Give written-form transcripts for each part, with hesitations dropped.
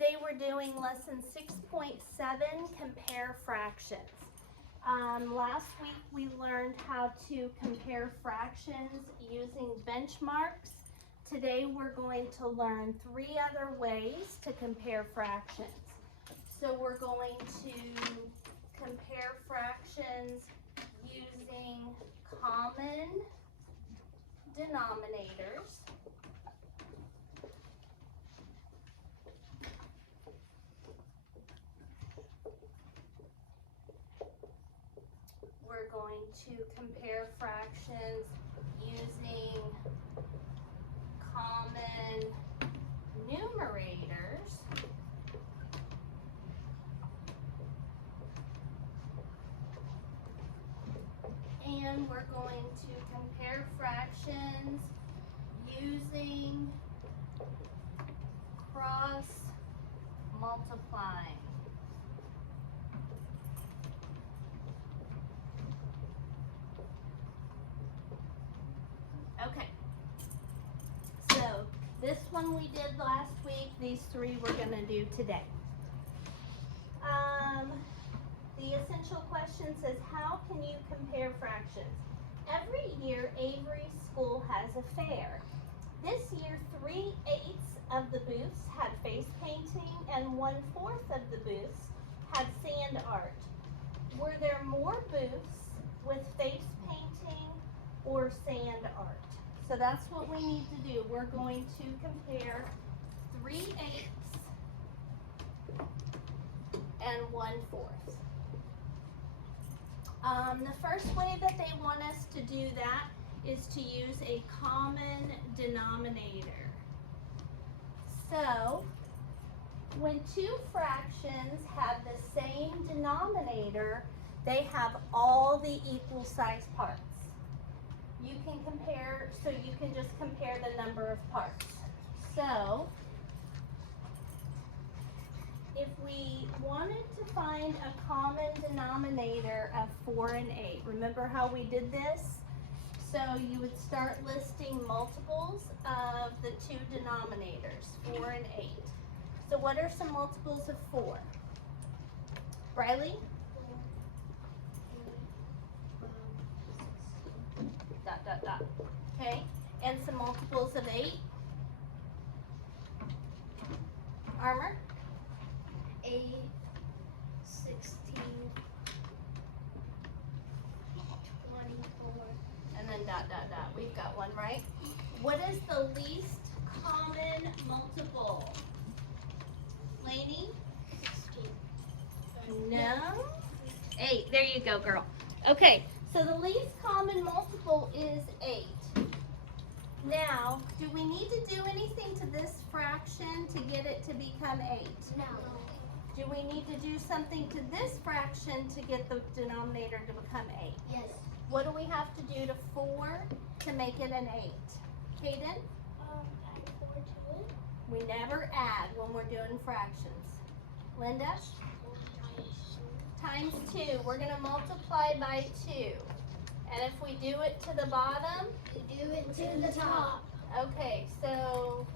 Today we're doing lesson 6.7, compare fractions. Last week we learned how to compare fractions using benchmarks. Today we're going to learn 3 other ways to compare fractions. So we're going to compare fractions using common denominators. We're going to compare fractions using common numerators. And we're going to compare fractions using cross multiplying. Okay, so this one we did last week, these 3 we're going to do today. The essential question says, how can you compare fractions? Every year, Avery School has a fair. This year, 3/8 of the booths had face painting and 1/4 of the booths had sand art. Were there more booths with face painting or sand art? So that's what we need to do. We're going to compare 3/8 and 1/4. The first way that they want us to do that is to use a common denominator. So, when 2 fractions have the same denominator, they have all the equal size parts. You can compare, so you can just compare the number of parts. So, if we wanted to find a common denominator of 4 and 8, remember how we did this? So you would start listing multiples of the 2 denominators, 4 and 8. So what are some multiples of 4? Briley? Dot, dot, dot. Okay, and some multiples of 8? Armor? 8, 16, 24. And then dot, dot, dot. We've got one, right? What is the least common multiple? Lainey? 16. No? 8. There you go, girl. Okay, so the least common multiple is 8. Now, do we need to do anything to this fraction to get it to become 8? No. Do we need to do something to this fraction to get the denominator to become 8? Yes. What do we have to do to 4 to make it an 8? Hayden? Add 4 to it. We never add when we're doing fractions. Linda? Times 2. We're going to multiply by 2. And if we do it to the bottom? We do it to the top. Okay, so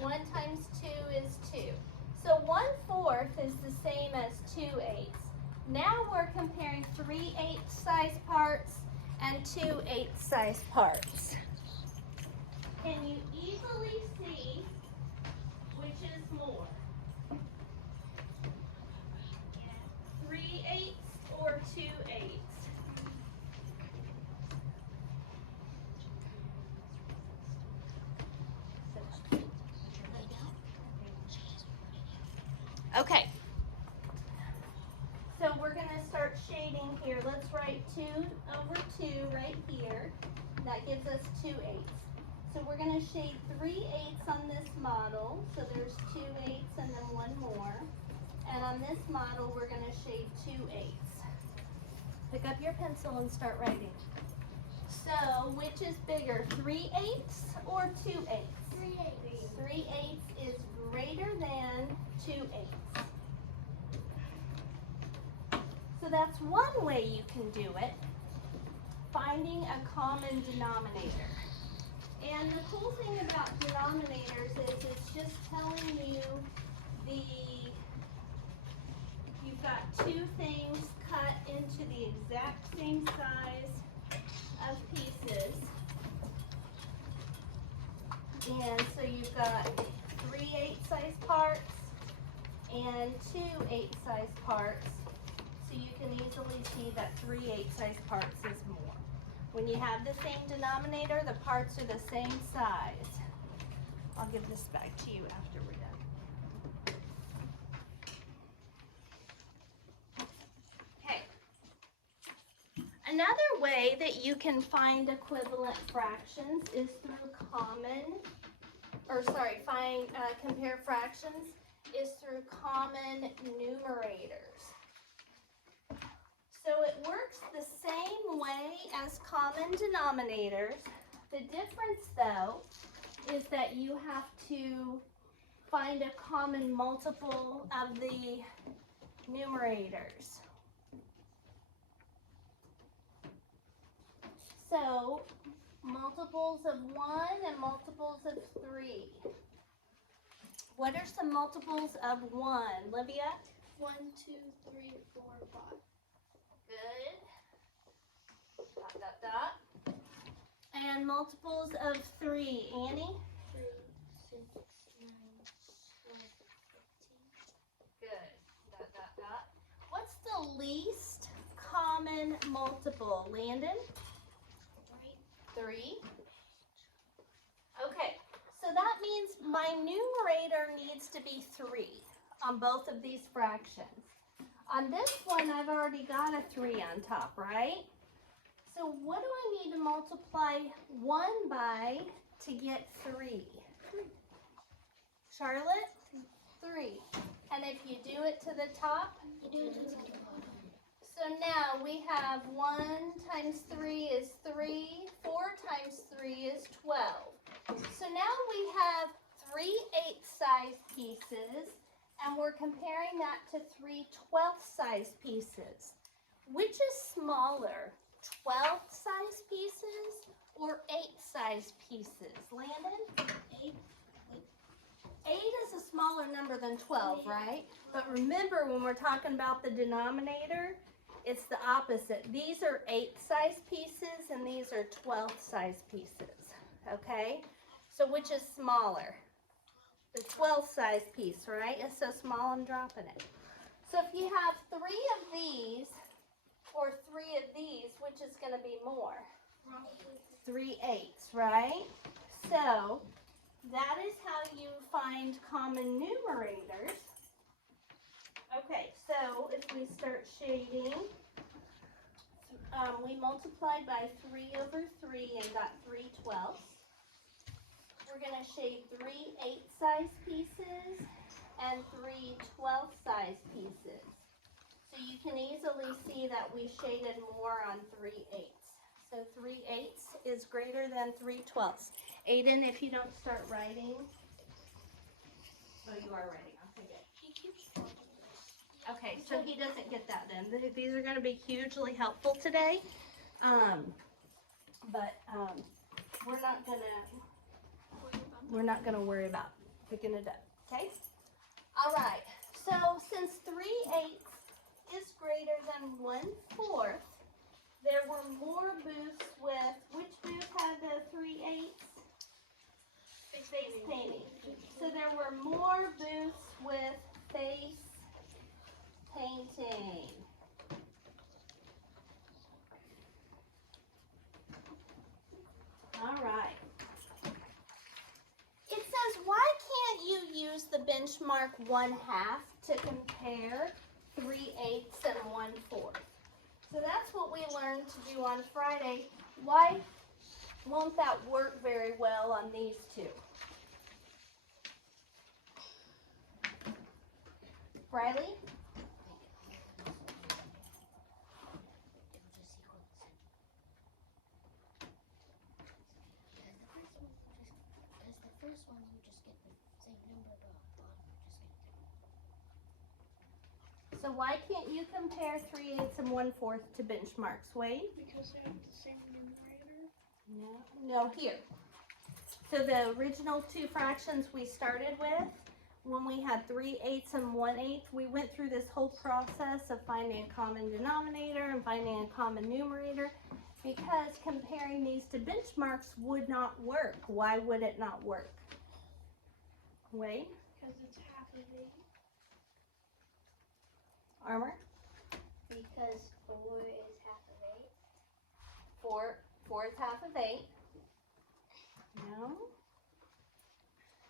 1 times 2 is 2. So 1/4 is the same as 2/8. Now we're comparing 3/8 size parts and 2/8 size parts. Can you easily see which is more? 3/8 or 2/8? Okay, so we're going to start shading here. Let's write 2 over 2 right here. That gives us 2/8. So we're going to shade 3/8 on this model. So there's 2/8 and then 1 more. And on this model, we're going to shade 2/8. Pick up your pencil and start writing. So which is bigger, 3/8 or 2/8? 3/8. 3/8 is greater than 2/8. So that's one way you can do it, finding a common denominator. And the cool thing about denominators is it's just telling you the two things cut into the exact same size of pieces. And so you've got 3 8-size parts and 2 8-size parts. So you can easily see that 3 8-size parts is more. When you have the same denominator, the parts are the same size. I'll give this back to you after we're done. Okay. Another way that you can find equivalent fractions is through compare fractions is through common numerators. So it works the same way as common denominators. The difference, though, is that you have to find a common multiple of the numerators. So multiples of 1 and multiples of 3. What are some multiples of 1, Livia? 1, 2, 3, 4, 5. Good. Dot, dot, dot. And multiples of 3, Annie? 3, 6, 9, 12, 15. Good. Dot, dot, dot. What's the least common multiple, Landon? 3. Okay, so that means my numerator needs to be 3 on both of these fractions. On this one, I've already got a 3 on top, right? So what do I need to multiply 1 by to get 3? Charlotte? 3. And if you do it to the top? You do it to the bottom. So now we have 1 times 3 is 3, 4 times 3 is 12. So now we have 3 8-size pieces, and we're comparing that to 3 12th-size pieces. Which is smaller, 12th-size pieces or 8-size pieces? Landon? 8. 8 is a smaller number than 12, right? But remember, when we're talking about the denominator, it's the opposite. These are 8-size pieces and these are 12th-size pieces, okay? So which is smaller? The 12th-size piece, right? It's so small I'm dropping it. So if you have 3 of these or 3 of these, which is going to be more? 3 8s, right? So that is how you find common numerators. Okay, so if we start shading, we multiplied by 3 over 3 and got 3 12ths. We're going to shade 3 8-size pieces and 3 12th-size pieces. So you can easily see that we shaded more on 3 8s. So 3 8s is greater than 3 12ths. Aiden, if you don't start writing. Oh, you are writing. Okay, good. He keeps talking. Okay, so he doesn't get that then. These are going to be hugely helpful today. But we're not gonna worry about picking it up. Okay? All right. So since 3 8 is greater than 1/4, there were more booths with which booth had the 3 8s? Face painting. So there were more booths with face painting. All right. It says, why can't you use the benchmark 1/2 to compare 3 8s and 1/4? So that's what we learned to do on Friday. Why won't that work very well on these two? Riley? First one, you just get the same number, but bottom you just get. So why can't you compare 3 8s and 1/4 to benchmarks, Wade? Because they have the same numerator. No, here. So the original two fractions we started with, when we had 3/8 and 1/8, we went through this whole process of finding a common denominator and finding a common numerator because comparing these to benchmarks would not work. Why would it not work? Wade? Because it's half of 8. Armor? Because 4 is half of 8. 4 is half of 8. No.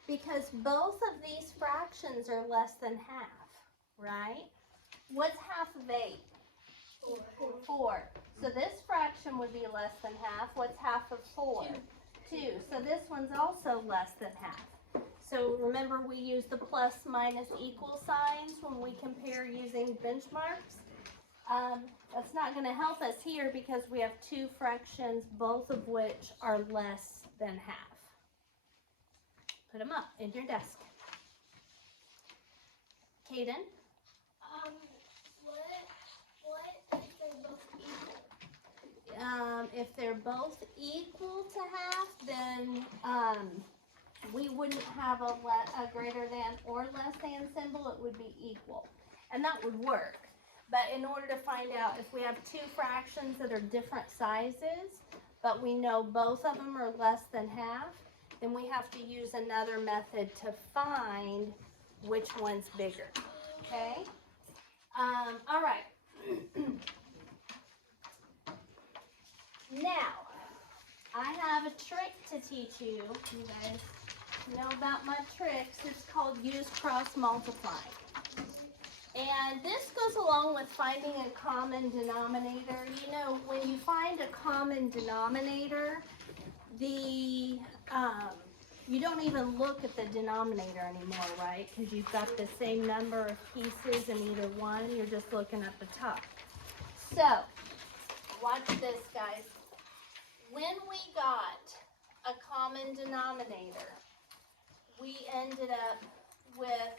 Because both of these fractions are less than half, right? What's half of 8? 4. So this fraction would be less than half. What's half of 4? 2. So this one's also less than half. So remember we use the plus, minus, equal signs when we compare using benchmarks. That's not going to help us here because we have two fractions, both of which are less than half. Put them up in your desk. Kaden? What if they're both equal? If they're both equal to half, then we wouldn't have a greater than or less than symbol. It would be equal. And that would work. But in order to find out if we have two fractions that are different sizes, but we know both of them are less than half, then we have to use another method to find which one's bigger. Okay? All right. Now, I have a trick to teach you. You guys know about my tricks. It's called use cross multiply. And this goes along with finding a common denominator. You know, when you find a common denominator, you don't even look at the denominator anymore, right? Because you've got the same number of pieces in either one. You're just looking at the top. So, watch this, guys. When we got a common denominator, we ended up with,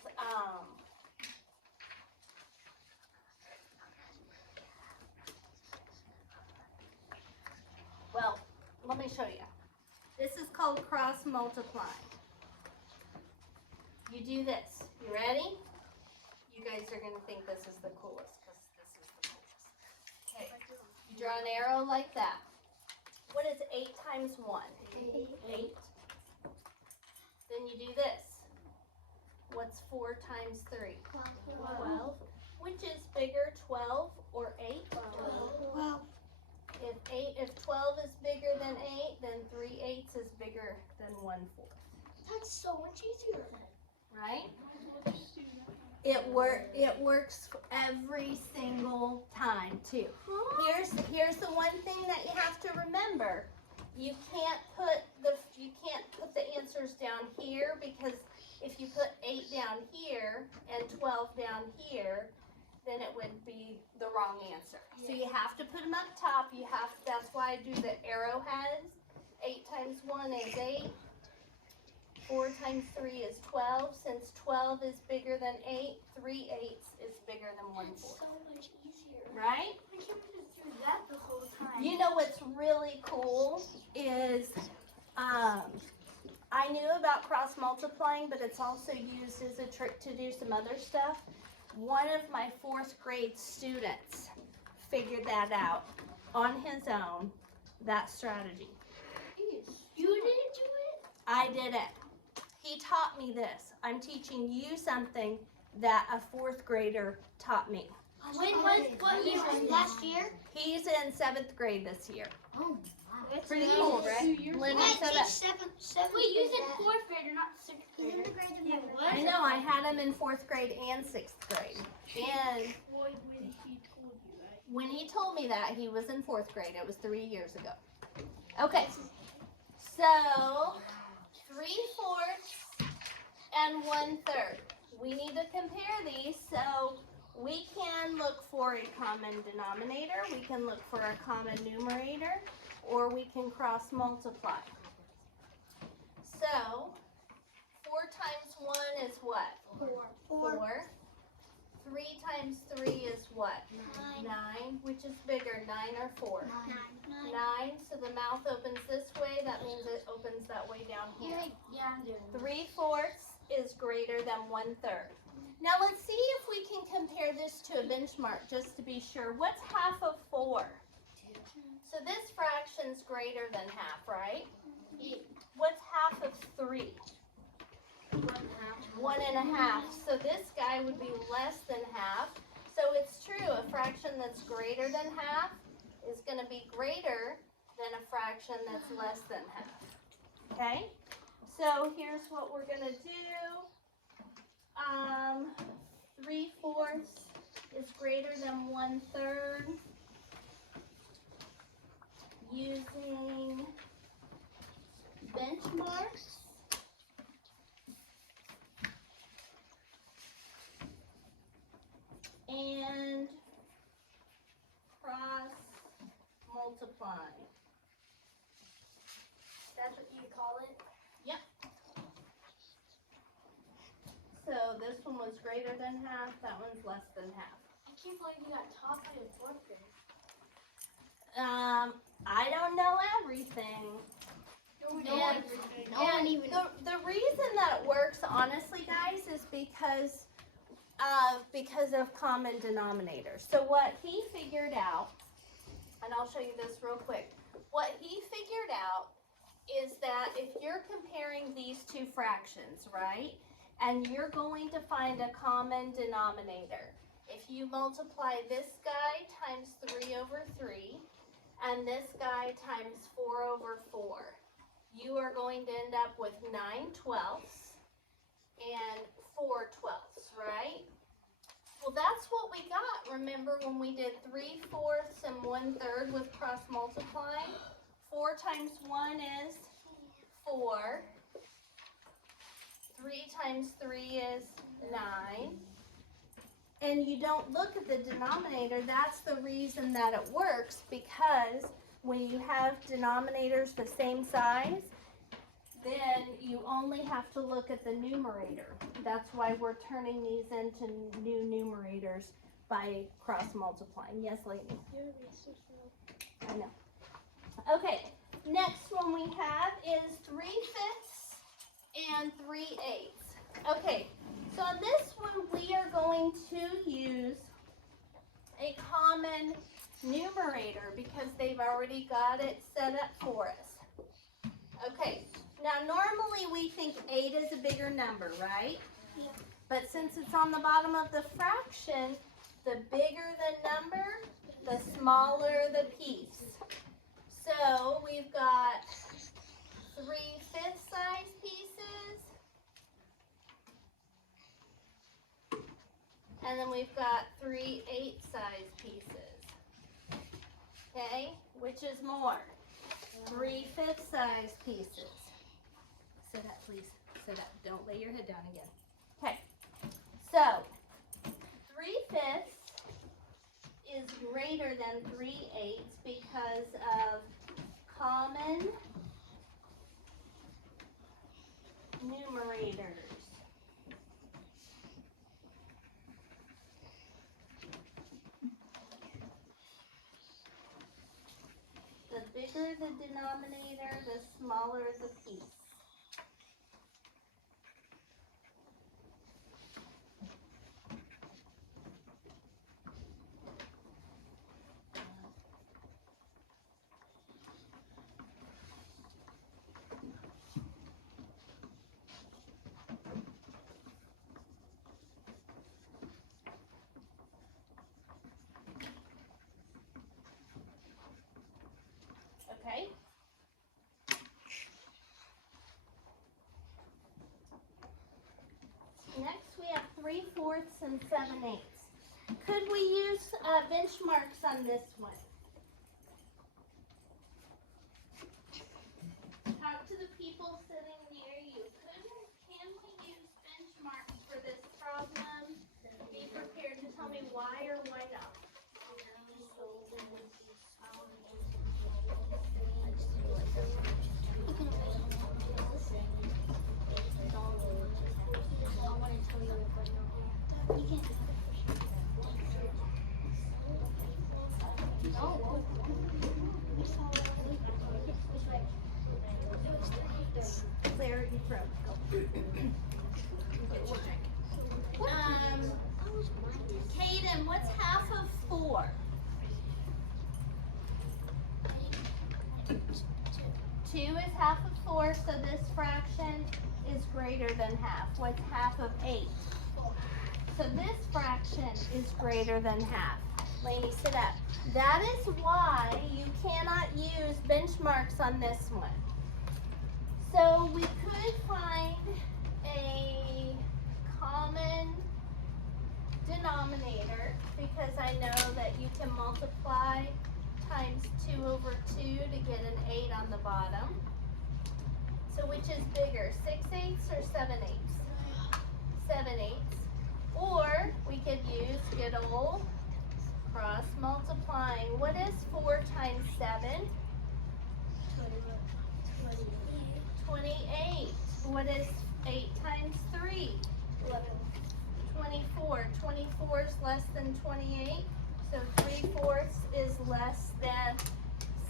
well, let me show you. This is called cross multiply. You do this. You ready? You guys are going to think this is the coolest because this is the coolest. Okay. You draw an arrow like that. What is 8 times 1? 8. Then you do this. What's 4 times 3? 12. Which is bigger, 12 or 8? 12. If 12 is bigger than 8, then 3/8 is bigger than 1/4. That's so much easier. Right? It works every single time too. Here's the one thing that you have to remember. You can't put the answers down here because if you put 8 down here and 12 down here, then it would be the wrong answer. So you have to put them up top. That's why I do the arrowheads. 8 times 1 is 8. 4 times 3 is 12. Since 12 is bigger than 8, 3/8 is bigger than 1/4. So much easier. Right? I can't just do that the whole time. You know what's really cool is I knew about cross multiplying, but it's also used as a trick to do some other stuff. One of my 4th grade students figured that out on his own, that strategy. You didn't do it? I did it. He taught me this. I'm teaching you something that a 4th grader taught me. What year was last year? He's in 7th grade this year. Oh, wow. Pretty cool, right? Lennon said that. Wait, you said 4th grader, not 6th grader. I know, I had him in 4th grade and 6th grade. And when he told me that, he was in 4th grade. It was 3 years ago. Okay, so 3/4 and 1/3. We need to compare these, so we can look for a common denominator, we can look for a common numerator, or we can cross multiply. So 4 times 1 is what? 4. 3 times 3 is what? 9. Which is bigger, 9 or 4? 9. So the mouth opens this way. That means it opens that way down here. Yeah, I'm doing it. 3/4 is greater than 1/3. Now let's see if we can compare this to a benchmark just to be sure. What's half of 4? So this fraction's greater than half, right? What's half of 3? 1.5. So this guy would be less than half. So it's true, a fraction that's greater than half is going to be greater than a fraction that's less than half. Okay? So here's what we're going to do. 3/4 is greater than 1/3 using benchmarks. And cross multiply. That's what you call it? Yep. So this one was greater than half, that one's less than half. I can't believe you got taught by a fourth grade. I don't know everything. No one even. The reason that it works, honestly, guys, is because of common denominators. So what he figured out, and I'll show you this real quick. What he figured out is that if you're comparing these two fractions, right, and you're going to find a common denominator, if you multiply this guy times 3/3 and this guy times 4/4, you are going to end up with 9/12 and 4/12, right? Well, that's what we got. Remember when we did 3/4 and 1/3 with cross multiply? 4 times 1 is 4. 3 times 3 is 9. And you don't look at the denominator. That's the reason that it works, because when you have denominators the same size, then you only have to look at the numerator. That's why we're turning these into new numerators by cross multiplying. Yes, lady? I know. Okay, next one we have is 3/5 and 3/8. Okay, so on this one we are going to use a common numerator because they've already got it set up for us. Okay. Now, normally we think 8 is a bigger number, right? Yeah. But since it's on the bottom of the fraction, the bigger the number, the smaller the piece. So we've got 3/5 size pieces. And then we've got 3/8 size pieces. Okay, which is more? 3/5 size pieces. Sit up, please. Sit up. Don't lay your head down again. Okay. So, 3/5 is greater than 3/8 because of common numerators. The bigger the denominator, the smaller the piece. Okay. Next we have 3/4 and 7/8. Could we use benchmarks on this one? Talk to the people sitting near you. Can we use benchmarks for this problem? Be prepared to tell me why or why not. Clear your throat. Kaden, what's half of 4? 2 is half of 4, so this fraction is greater than half. What's half of 8? 4. So this fraction is greater than half. Lainey, sit up. That is why you cannot use benchmarks on this one. So we could find a common denominator because I know that you can multiply times 2 over 2 to get an 8 on the bottom. So which is bigger, 6/8 or 7/8? 7/8. Or we could use good old cross multiplying. What is 4 times 7? 28. What is 8 times 3? 24. 24 is less than 28. So 3/4 is less than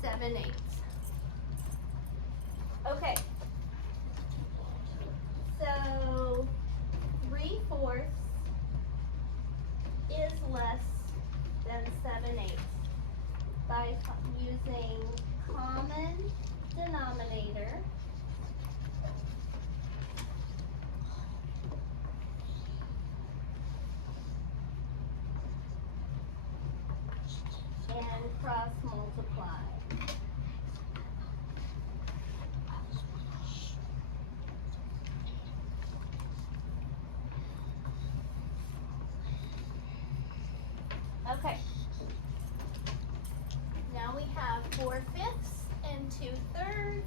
7/8. Okay. So 3/4 is less than 7/8 by using common denominator. And cross multiply. Okay. Now we have 4/5 and 2/3.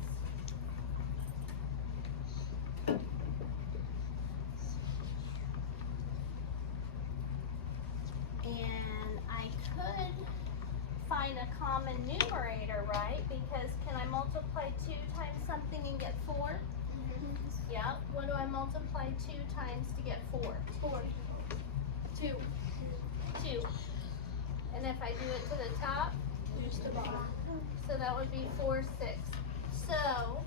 And I could find a common numerator, right? Because can I multiply 2 times something and get 4? Yeah. What do I multiply 2 times to get 4? 4. 2. 2. And if I do it to the top, Reach the bottom. so that would be 4/6. So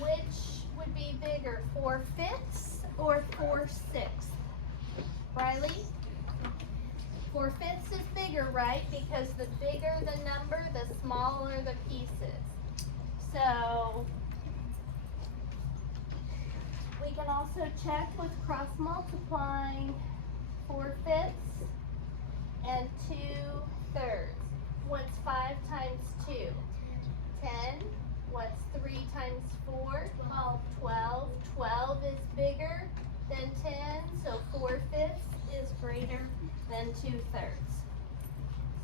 which would be bigger, 4/5 or 4/6? Riley? 4/5 is bigger, right? Because the bigger the number, the smaller the pieces. So we can also check with cross multiplying 4/5 and 2/3. What's 5 times 2? 10. What's 3 times 4? 12. 12 is bigger than 10, so 4/5 is greater than 2/3.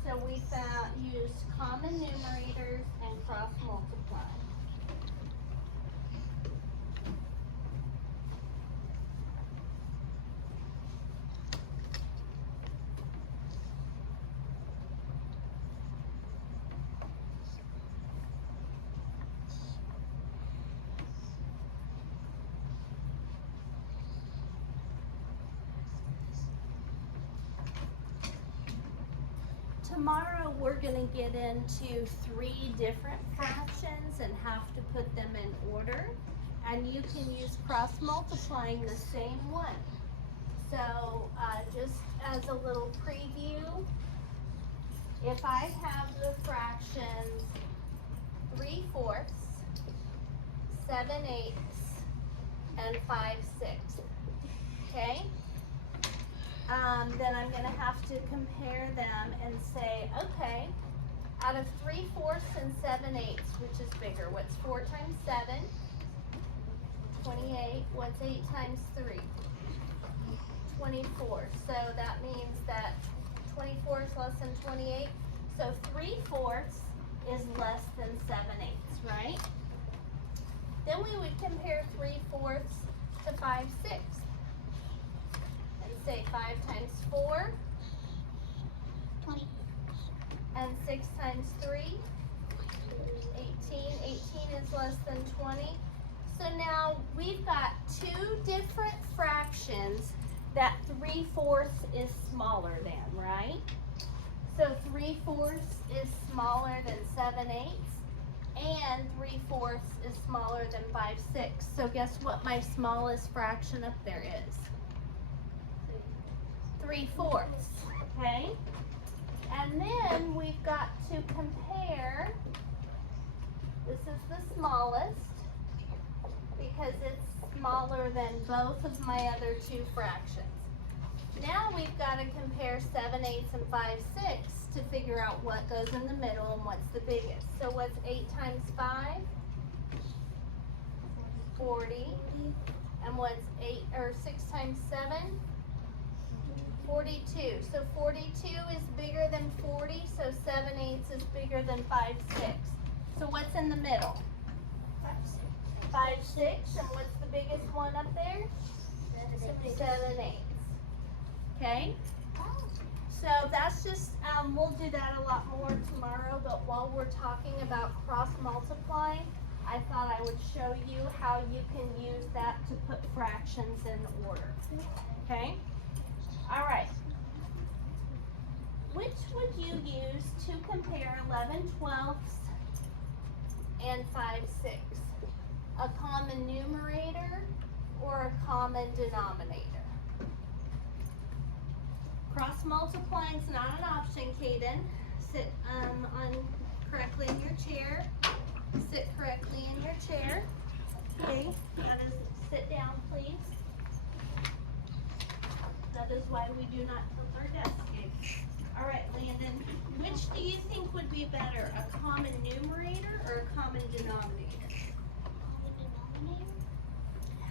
So we used common numerators and cross multiply. Tomorrow we're going to get into 3 different fractions and have to put them in order. And you can use cross multiplying the same one. So just as a little preview, if I have the fractions 3/4, 7/8, and 5/6, okay? Then I'm going to have to compare them and say, okay, out of 3/4 and 7/8, which is bigger? What's 4 times 7? 28. What's 8 times 3? 24. So that means that 24 is less than 28. So 3/4 is less than 7/8, right? Then we would compare 3/4 to 5/6. Say 5 times 4, 20. and 6 times 3, 18. 18 is less than 20. So now we've got 2 different fractions that 3/4 is smaller than, right? So 3/4 is smaller than 7/8, and 3/4 is smaller than 5/6. So guess what my smallest fraction up there is? 3/4, okay? And then we've got to compare, this is the smallest because it's smaller than both of my other two fractions. Now we've got to compare 7/8 and 5/6 to figure out what goes in the middle and what's the biggest. So what's 8 times 5? 40. And what's 6 times 7? 42. So 42 is bigger than 40, so 7/8 is bigger than 5/6. So what's in the middle? 5/6. And what's the biggest one up there? 7/8. Okay? So that's just, we'll do that a lot more tomorrow, but while we're talking about cross multiplying, I thought I would show you how you can use that to put fractions in order. Okay? All right. Which would you use to compare 11/12 and 5/6? A common numerator or a common denominator? Cross multiplying is not an option, Kaden. Sit correctly in your chair. Sit correctly in your chair. Okay, that is, sit down, please. That is why we do not tilt our desk. All right, Landon, which do you think would be better, a common numerator or a common denominator?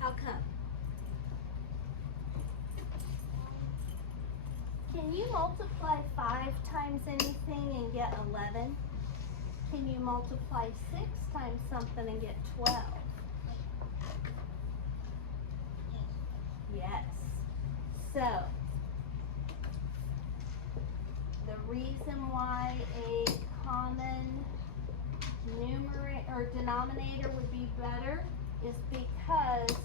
How come? Can you multiply 5 times anything and get 11? Can you multiply 6 times something and get 12? Yes. So, the reason why a common numerator or denominator would be better is because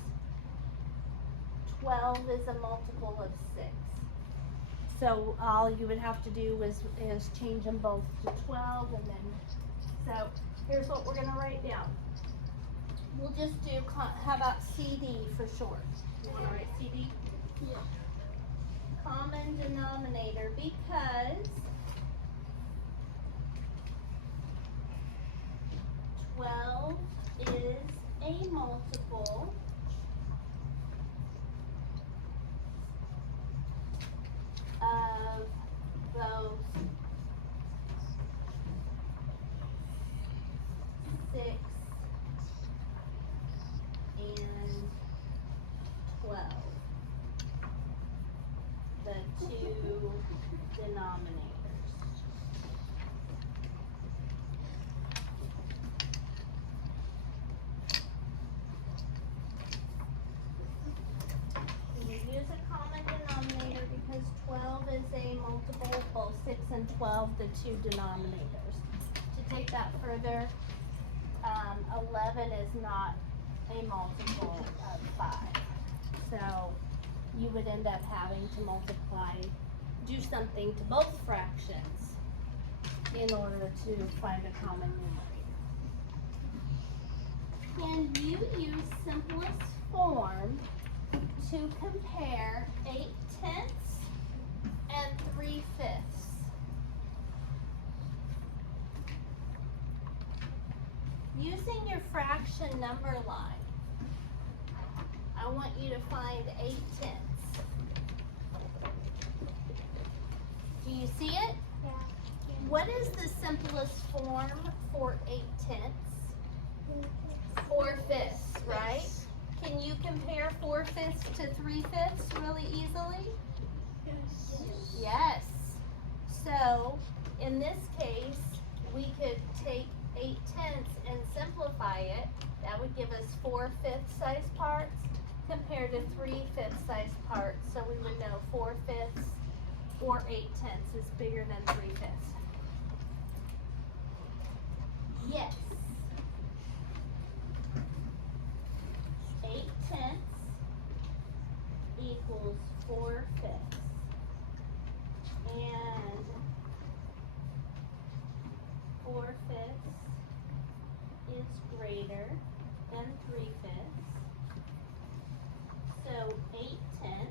12 is a multiple of 6. So all you would have to do is change them both to 12, and then, so here's what we're going to write down. We'll just do, how about CD for short? You want to write CD? Yeah. Common denominator, because 12 is a multiple of both 6 and 12, the two denominators. We use a common denominator because 12 is a multiple of both 6 and 12, the two denominators. To take that further, 11 is not a multiple of 5. So you would end up having to multiply, do something to both fractions in order to find a common numerator. Can you use simplest form to compare 8/10 and 3/5? Using your fraction number line, I want you to find 8/10. Do you see it? Yeah. What is the simplest form for 8/10? 4/5, right? Can you compare 4/5 to 3/5 really easily? Yes. So, in this case, we could take 8/10 and simplify it. That would give us 4/5 size parts compared to 3/5 size parts. So we would know 4/5 or 8/10 is bigger than 3/5. Yes. 8/10 equals 4/5. And 4/5 is greater than 3/5. So 8/10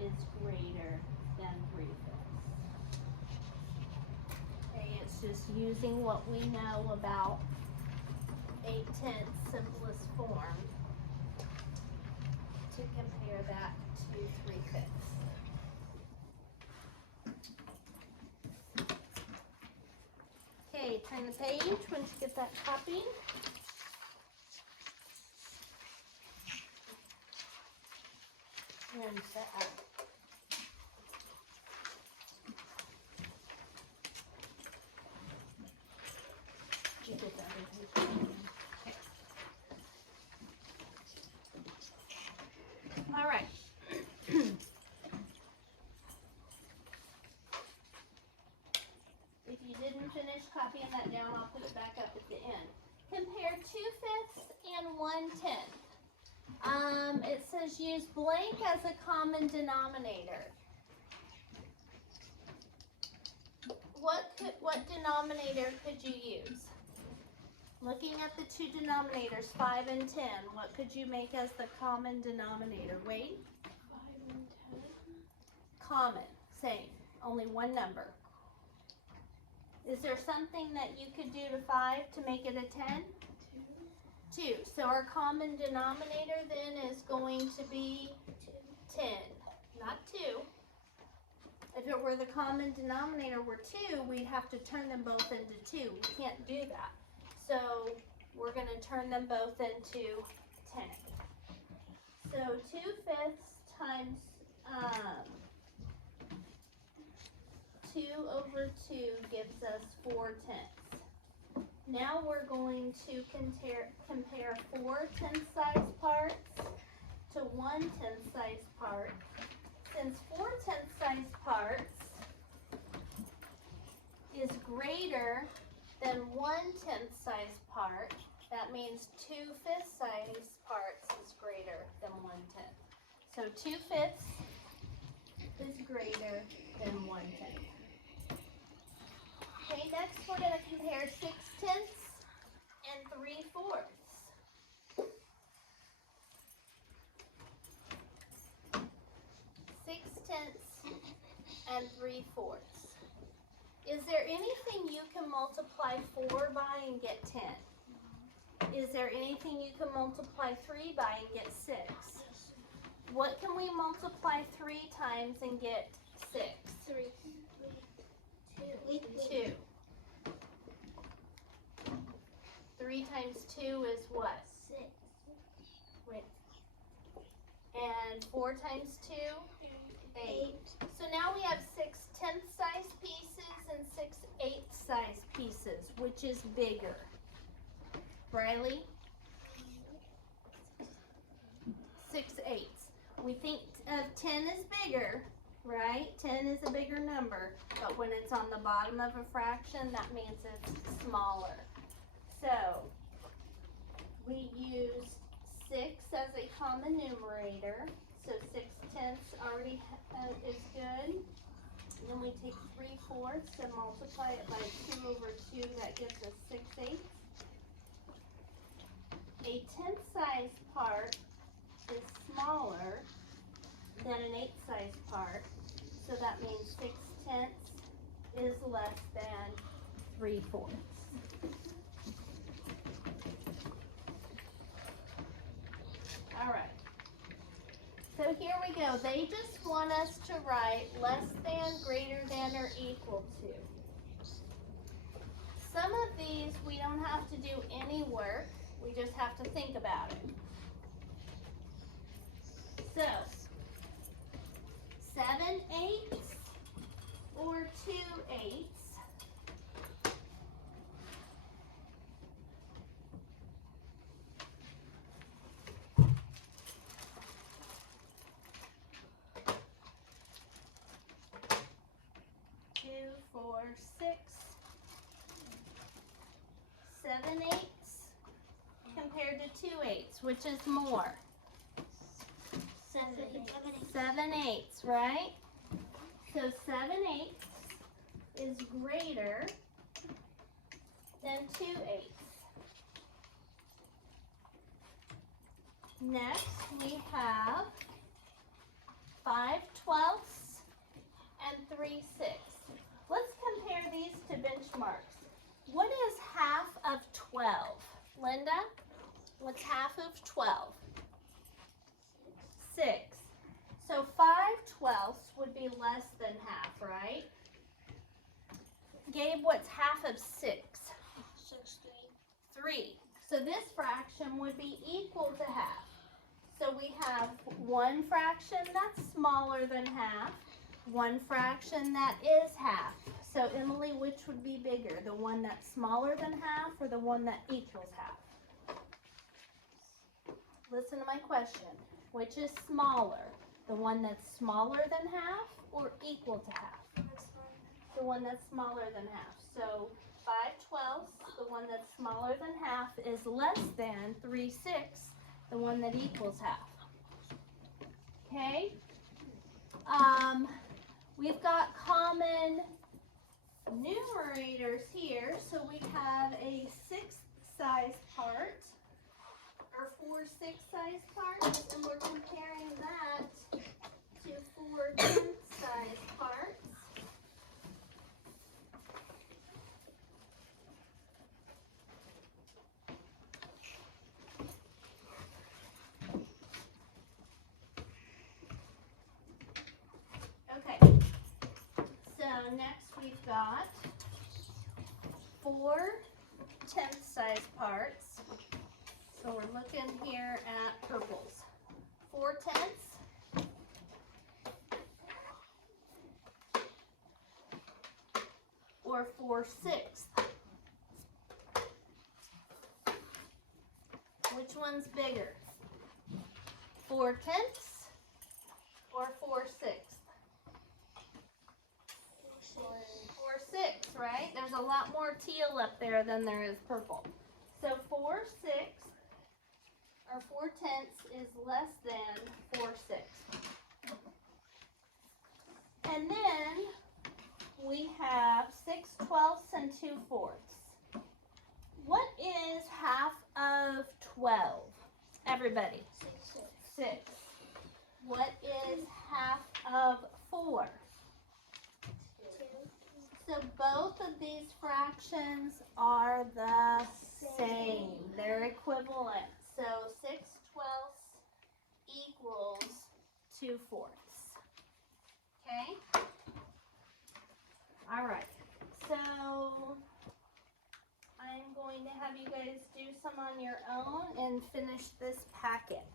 is just using what we know about 8/10 simplest form to compare that to 3/5. Okay, turn the page once you get that copy. And set up. You did that, okay. All right. If you didn't finish copying that down, I'll put it back up at the end. Compare 2/5 and 1/10. It says use blank as a common denominator. What denominator could you use? Looking at the two denominators, 5 and 10, what could you make as the common denominator? Wade? 5 and 10. Common, same, only one number. Is there something that you could do to 5 to make it a 10? 2. So our common denominator then is going to be 10, not 2. If it were the common denominator were 2, we'd have to turn them both into 2. We can't do that. So we're going to turn them both into 10. So 2/5 times 2 over 2 gives us 4/10. Now we're going to compare 4 10th-size parts to 1 10th-size part. Since 4 10th-size parts is greater than 1 10th-size part, that means 2 5th-size parts is greater than 1/10. So 2/5 is greater than 1/10. Okay, next we're going to compare 6/10 and 3/4. 6/10 and 3/4. Is there anything you can multiply 4 by and get 10? Is there anything you can multiply 3 by and get 6? What can we multiply 3 times and get 6? 3. 2. 3 times 2 is what? 6. Wait. And 4 times 2? 8. So now we have 6 10th-size pieces and 6 8th-size pieces. Which is bigger? Riley? 6 8ths. We think of 10 is bigger, right? 10 is a bigger number, but when it's on the bottom of a fraction, that means it's smaller. So we used 6 as a common numerator. So 6/10 already is good. And then we take 3/4 and multiply it by 2 over 2. That gives us 6 8ths. A 10th-size part is smaller than an 8th-size part. So that means 6/10 is less than 3/4. All right. So here we go. They just want us to write less than, greater than, or equal to. Some of these we don't have to do any work. We just have to think about it. So, 7 8ths or 2 8ths? Two, 4, 6, 7 8ths compared to 2 8ths, which is more? 7. 7 8ths, right? So 7 8ths is greater than 2 8ths. Next, we have 5 12ths and 3 6. Let's compare these to benchmarks. Linda, what's half of 12? 6. So 5/12 would be less than half, right? Gabe, what's half of 6? 3. So this fraction would be equal to half. So we have one fraction that's smaller than half, one fraction that is half. So Emily, which would be bigger? The one that's smaller than half or the one that equals half? Listen to my question. Which is smaller? The one that's smaller than half or equal to half? The one that's smaller than half. So 5/12, the one that's smaller than half, is less than 3/6, the one that equals half. Okay? We've got common numerators here, so we have a 6th size part, or 4 6th size parts, and we're comparing that to 4 10th size parts. Okay, so next we've got 4 10th size parts. So we're looking here at purples. 4 10ths. Or 4 6ths. Which one's bigger? 4 10ths or 4 6ths? 4 6, right? There's a lot more teal up there than there is purple. So 4 6 or 4 10ths is less than 4 6. And then we have 6/12 and 2/4. What is half of 12? Everybody. 6. What is half of 4? 2. So both of these fractions are the same. They're equivalent. So 6/12 equals 2/4. Okay? All right. So I'm going to have you guys do some on your own and finish this packet.